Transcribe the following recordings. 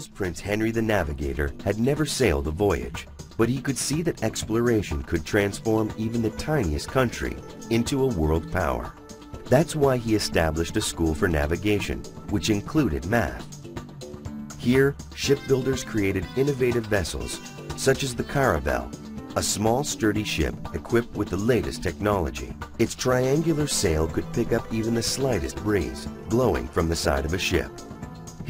Wales Prince Henry the Navigator had never sailed a voyage, but he could see that exploration could transform even the tiniest country into a world power. That's why he established a school for navigation, which included math. Here, shipbuilders created innovative vessels, such as the Caravel, a small sturdy ship equipped with the latest technology. Its triangular sail could pick up even the slightest breeze blowing from the side of a ship.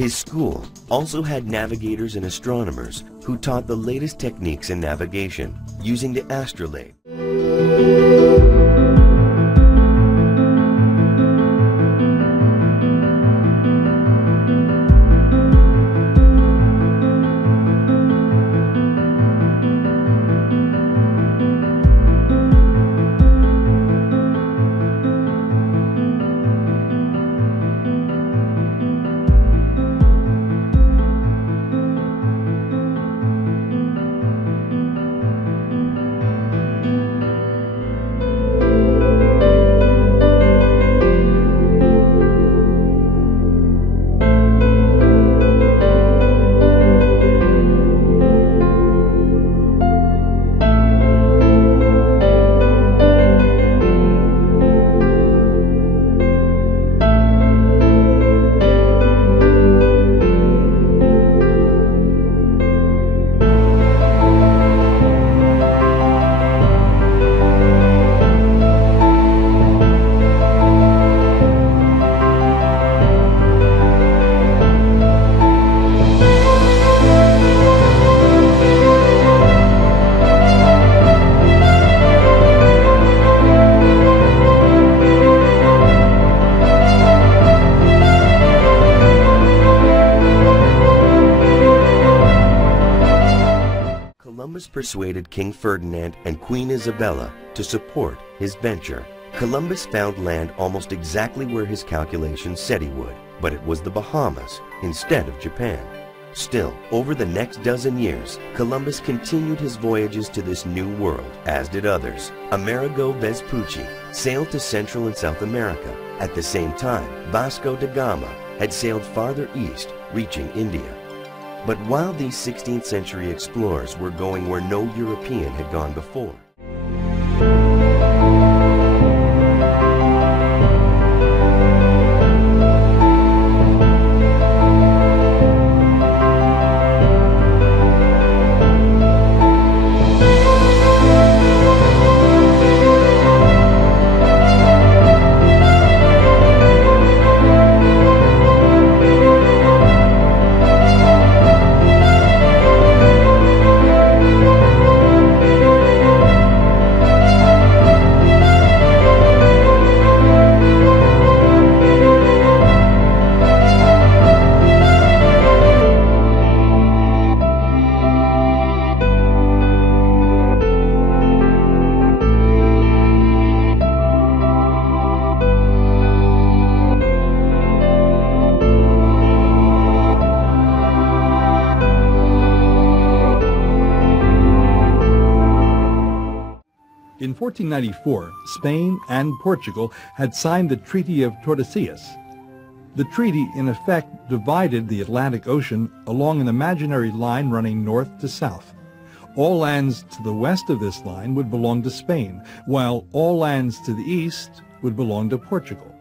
His school also had navigators and astronomers who taught the latest techniques in navigation using the astrolabe. Columbus persuaded King Ferdinand and Queen Isabella to support his venture. Columbus found land almost exactly where his calculations said he would, but it was the Bahamas instead of Japan. Still, over the next dozen years, Columbus continued his voyages to this new world, as did others. Amerigo Vespucci sailed to Central and South America. At the same time, Vasco da Gama had sailed farther east, reaching India. But while these 16th century explorers were going where no European had gone before, in 1494, Spain and Portugal had signed the Treaty of Tordesillas. The treaty, in effect, divided the Atlantic Ocean along an imaginary line running north to south. All lands to the west of this line would belong to Spain, while all lands to the east would belong to Portugal.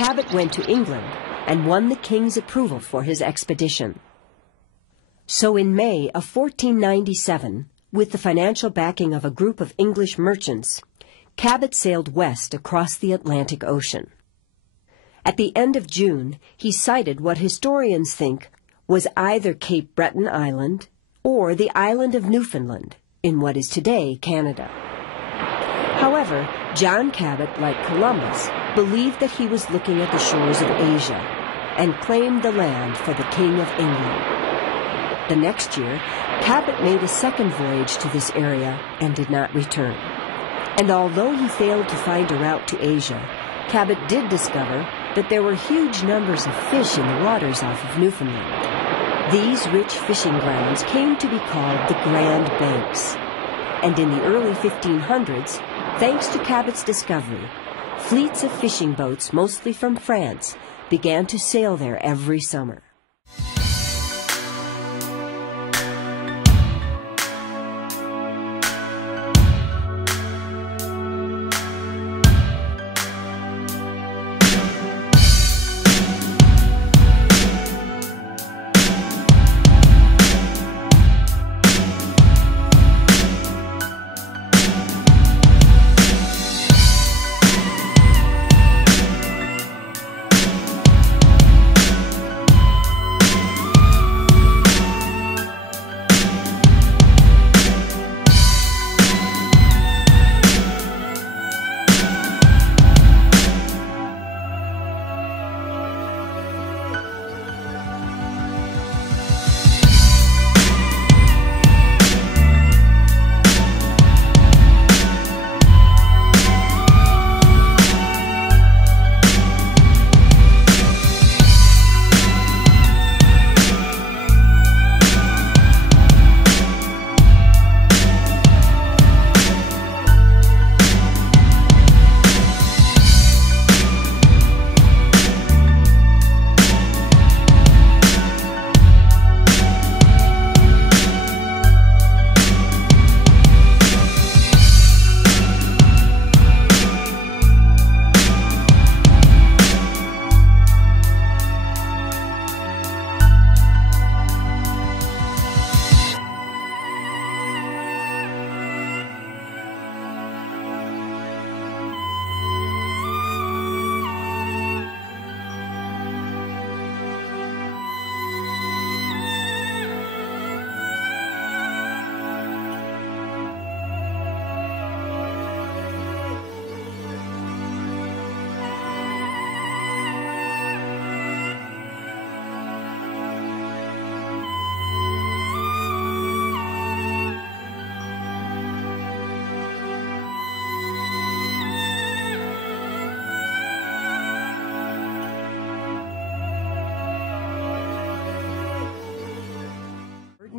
Cabot went to England and won the king's approval for his expedition. So in May of 1497, with the financial backing of a group of English merchants, Cabot sailed west across the Atlantic Ocean. At the end of June, he sighted what historians think was either Cape Breton Island or the island of Newfoundland in what is today Canada. However, John Cabot, like Columbus, believed that he was looking at the shores of Asia and claimed the land for the King of England. The next year, Cabot made a second voyage to this area and did not return. And although he failed to find a route to Asia, Cabot did discover that there were huge numbers of fish in the waters off of Newfoundland. These rich fishing grounds came to be called the Grand Banks. And in the early 1500s, thanks to Cabot's discovery, fleets of fishing boats, mostly from France, began to sail there every summer.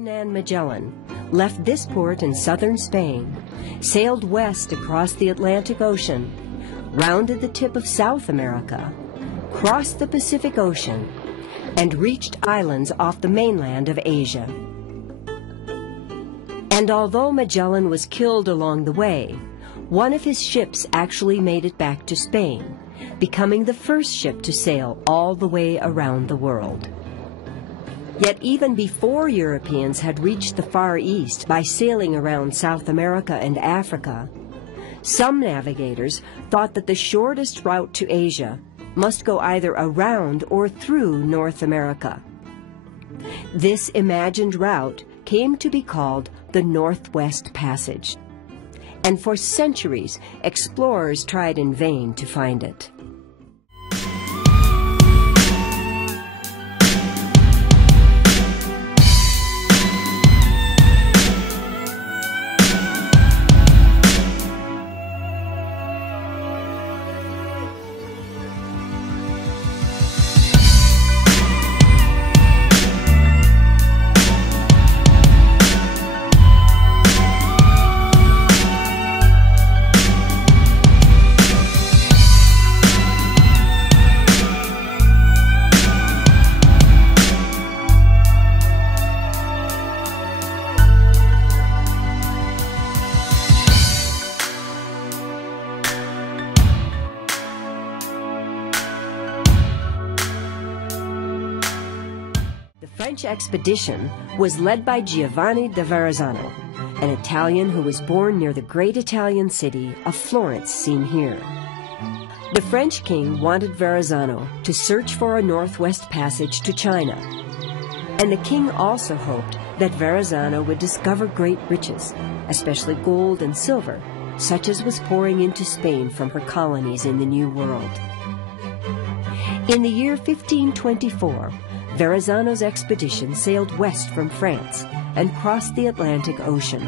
Ferdinand Magellan left this port in southern Spain, sailed west across the Atlantic Ocean, rounded the tip of South America, crossed the Pacific Ocean, and reached islands off the mainland of Asia. And although Magellan was killed along the way, one of his ships actually made it back to Spain, becoming the first ship to sail all the way around the world. Yet even before Europeans had reached the Far East by sailing around South America and Africa, some navigators thought that the shortest route to Asia must go either around or through North America. This imagined route came to be called the Northwest Passage, and for centuries explorers tried in vain to find it. French expedition was led by Giovanni da Verrazzano, an Italian who was born near the great Italian city of Florence, seen here. The French king wanted Verrazzano to search for a northwest passage to China, and the king also hoped that Verrazzano would discover great riches, especially gold and silver, such as was pouring into Spain from her colonies in the New World. In the year 1524, Verrazzano's expedition sailed west from France and crossed the Atlantic Ocean.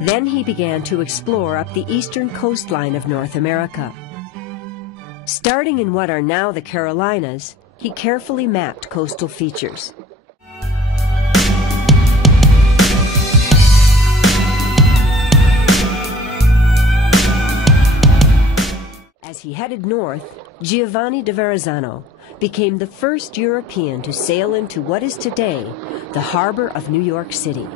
Then he began to explore up the eastern coastline of North America. Starting in what are now the Carolinas, he carefully mapped coastal features. As he headed north, Giovanni da Verrazzano became the first European to sail into what is today the harbor of New York City.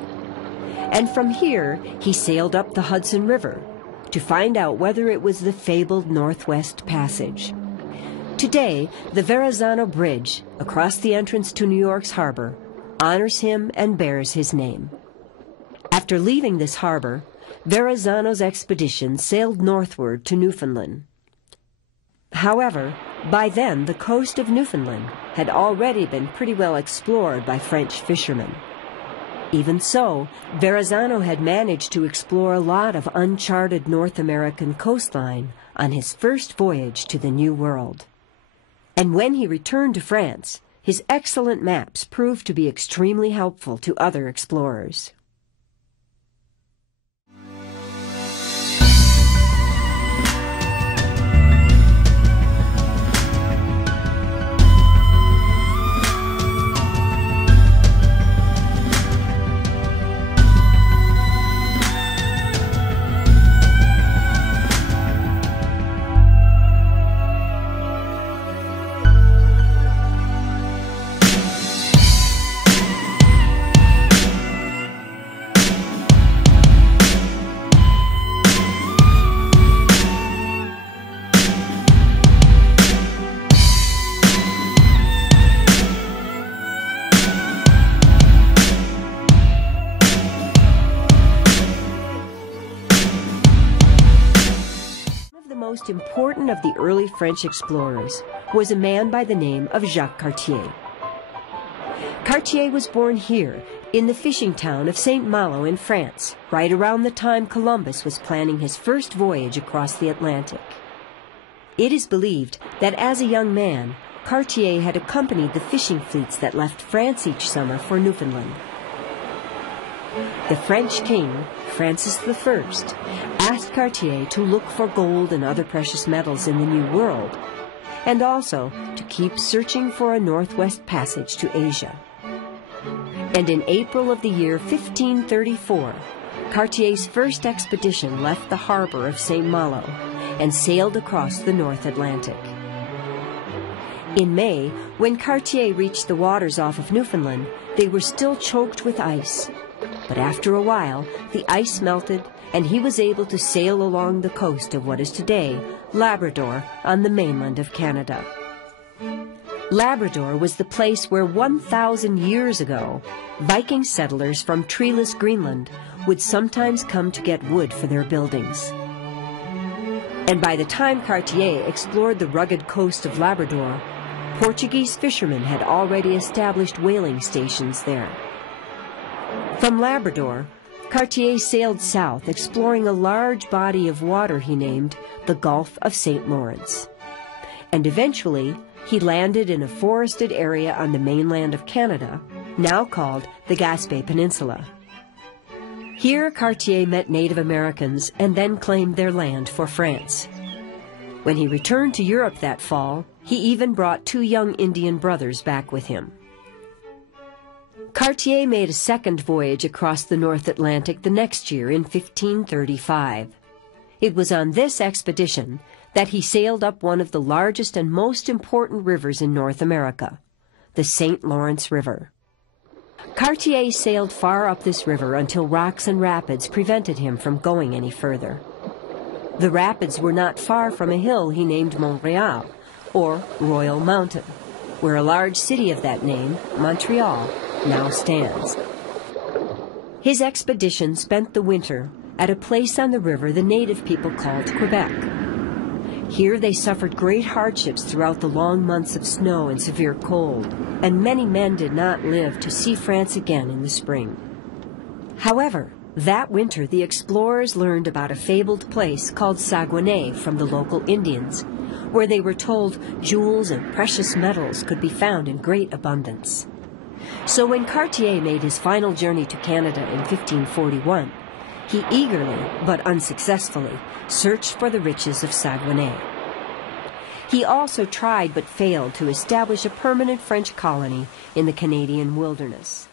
And from here, he sailed up the Hudson River to find out whether it was the fabled Northwest Passage. Today, the Verrazzano Bridge, across the entrance to New York's harbor, honors him and bears his name. After leaving this harbor, Verrazzano's expedition sailed northward to Newfoundland. However, by then the coast of Newfoundland had already been pretty well explored by French fishermen. Even so, Verrazzano had managed to explore a lot of uncharted North American coastline on his first voyage to the New World. And when he returned to France, his excellent maps proved to be extremely helpful to other explorers. The most important of the early French explorers was a man by the name of Jacques Cartier. Cartier was born here in the fishing town of St. Malo in France, right around the time Columbus was planning his first voyage across the Atlantic. It is believed that as a young man, Cartier had accompanied the fishing fleets that left France each summer for Newfoundland. The French king, Francis I, asked Cartier to look for gold and other precious metals in the New World, and also to keep searching for a northwest passage to Asia. And in April of the year 1534, Cartier's first expedition left the harbor of St. Malo and sailed across the North Atlantic. In May, when Cartier reached the waters off of Newfoundland, they were still choked with ice. But after a while, the ice melted, and he was able to sail along the coast of what is today Labrador on the mainland of Canada. Labrador was the place where 1,000 years ago, Viking settlers from treeless Greenland would sometimes come to get wood for their buildings. And by the time Cartier explored the rugged coast of Labrador, Portuguese fishermen had already established whaling stations there. From Labrador, Cartier sailed south, exploring a large body of water he named the Gulf of St. Lawrence. And eventually, he landed in a forested area on the mainland of Canada, now called the Gaspé Peninsula. Here, Cartier met Native Americans and then claimed their land for France. When he returned to Europe that fall, he even brought 2 young Indian brothers back with him. Cartier made a second voyage across the North Atlantic the next year in 1535. It was on this expedition that he sailed up one of the largest and most important rivers in North America, the St. Lawrence River. Cartier sailed far up this river until rocks and rapids prevented him from going any further. The rapids were not far from a hill he named Montreal, or Royal Mountain. where a large city of that name, Montreal, now stands. His expedition spent the winter at a place on the river the native people called Quebec. Here they suffered great hardships throughout the long months of snow and severe cold, and many men did not live to see France again in the spring. However, that winter the explorers learned about a fabled place called Saguenay from the local Indians, where they were told jewels and precious metals could be found in great abundance. So when Cartier made his final journey to Canada in 1541, he eagerly, but unsuccessfully, searched for the riches of Saguenay. He also tried but failed to establish a permanent French colony in the Canadian wilderness.